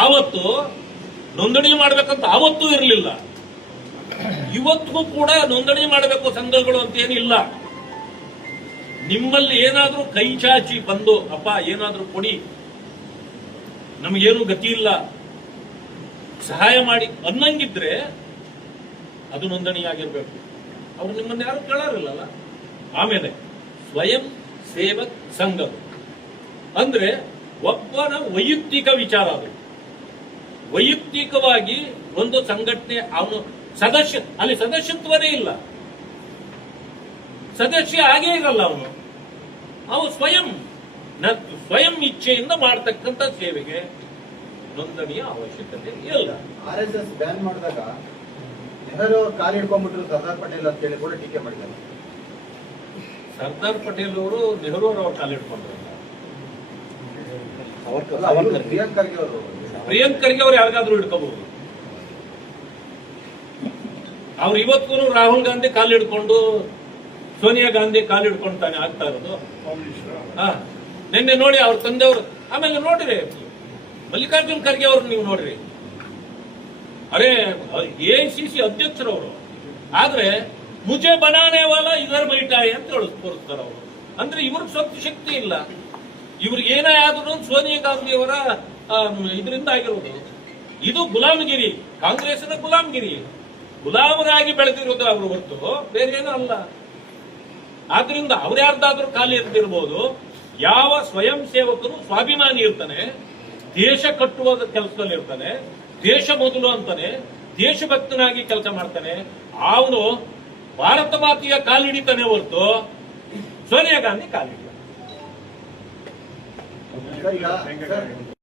ಆವತ್ತು ನೋಂದಣಿ ಮಾಡಬೇಕಂತ ಆವತ್ತೂ ಇರಲಿಲ್ಲ. ಇವತ್ತಿಗೂ ಕೂಡ ನೋಂದಣಿ ಮಾಡಬೇಕು ಸಂಘಗಳು ಅಂತ ಏನಿಲ್ಲ. ನಿಮ್ಮಲ್ಲಿ ಏನಾದ್ರೂ ಕೈ ಚಾಚಿ ಬಂದು ಅಪ್ಪ ಏನಾದ್ರೂ ಕೊಡಿ, ನಮಗೇನು ಗತಿ ಇಲ್ಲ, ಸಹಾಯ ಮಾಡಿ ಅನ್ನಂಗಿದ್ರೆ ಅದು ನೋಂದಣಿಯಾಗಿರ್ಬೇಕು. ಅವರು ನಿಮ್ಮನ್ನ ಯಾರು ಕೇಳೋರಿಲ್ಲಲ್ಲ. ಆಮೇಲೆ ಸ್ವಯಂ ಸೇವಕ್ ಸಂಘಗಳು ಅಂದ್ರೆ ಒಬ್ಬನ ವೈಯಕ್ತಿಕ ವಿಚಾರ. ಅದು ವೈಯಕ್ತಿಕವಾಗಿ ಒಂದು ಸಂಘಟನೆ, ಅವನು ಅಲ್ಲಿ ಸದಸ್ಯತ್ವನೇ ಇಲ್ಲ, ಸದಸ್ಯ ಆಗೇ ಇರಲ್ಲ. ಅವನು ಸ್ವಯಂ ಇಚ್ಛೆಯಿಂದ ಮಾಡತಕ್ಕಂಥ ಸೇವೆಗೆ ನೋಂದಣಿಯ ಅವಶ್ಯಕತೆ ಇಲ್ಲ. RSS ಬ್ಯಾನ್ ಮಾಡಿದಾಗ ನೆಹರು ಕಾಲು ಹಿಡ್ಕೊಂಡ್ಬಿಟ್ರು ಸರ್ದಾರ್ ಪಟೇಲ್ ಅಂತ ಹೇಳಿ ಕೂಡ ಟೀಕೆ ಮಾಡಿದ್ದಾರೆ. ಸರ್ದಾರ್ ಪಟೇಲ್ ಅವರು ನೆಹರು ಅವರ ಕಾಲು ಹಿಡ್ಕೊಂಡ್ರಲ್ಲ, ಪ್ರಿಯಾಂಕ್ ಖರ್ಗೆ ಅವರು ಯಾರಿಗಾದ್ರೂ ಹಿಡ್ಕೋಬಹುದು. ಅವ್ರು ಇವತ್ತು ರಾಹುಲ್ ಗಾಂಧಿ ಕಾಲು ಹಿಡ್ಕೊಂಡು, ಸೋನಿಯಾ ಗಾಂಧಿ ಕಾಲು ಹಿಡ್ಕೊಂಡು ತಾನೆ ಆಗ್ತಾ ಇರೋದು. ನಿನ್ನೆ ನೋಡಿ ಅವ್ರ ತಂದೆಯವರು. ಆಮೇಲೆ ನೋಡ್ರಿ ಮಲ್ಲಿಕಾರ್ಜುನ್ ಖರ್ಗೆ ಅವ್ರನ್ನ ನೀವು ನೋಡ್ರಿ, ಅರೆ AICC ಅಧ್ಯಕ್ಷರವರು, ಆದ್ರೆ ಮುಜೆ ಬನಾನೆ ವಾಲ ಇದರ ಬೈಟಾಯಿ ಅಂತ ತೋರಿಸ್ತಾರ ಅವರು. ಅಂದ್ರೆ ಇವ್ರಿಗೆ ಸ್ವಂತ ಶಕ್ತಿ ಇಲ್ಲ. ಇವ್ರಿಗೆ ಏನೇ ಆದ್ರೂ ಸೋನಿಯಾ ಗಾಂಧಿ ಅವರ ಇದರಿಂದ ಆಗಿರೋದು. ಇದು ಗುಲಾಮಗಿರಿ, ಕಾಂಗ್ರೆಸ್ನ ಗುಲಾಮಗಿರಿ, ಗುಲಾಮರಾಗಿ ಬೆಳೆದಿರೋದು ಅವರು ಹೊರತು ಬೇರೆ ಏನೂ ಅಲ್ಲ. ಆದ್ರಿಂದ ಅವ್ರ್ಯಾರ್ದಾದ್ರೂ ಖಾಲಿ ಇರ್ತಿರ್ಬೋದು. ಯಾವ ಸ್ವಯಂ ಸೇವಕರು ಸ್ವಾಭಿಮಾನಿ ಇರ್ತಾನೆ, ದೇಶ ಕಟ್ಟುವ ಕೆಲಸದಲ್ಲಿ ಇರ್ತಾನೆ, ದೇಶ ಮೊದಲು ಅಂತಾನೆ, ದೇಶಭಕ್ತನಾಗಿ ಕೆಲಸ ಮಾಡ್ತಾನೆ, ಅವನು ಭಾರತ ಮಾತೆಯ ಕಾಲಿಡಿತಾನೆ ಹೊರತು ಸೋನಿಯಾ ಗಾಂಧಿ ಕಾಲಿಡಿಲ್ಲ.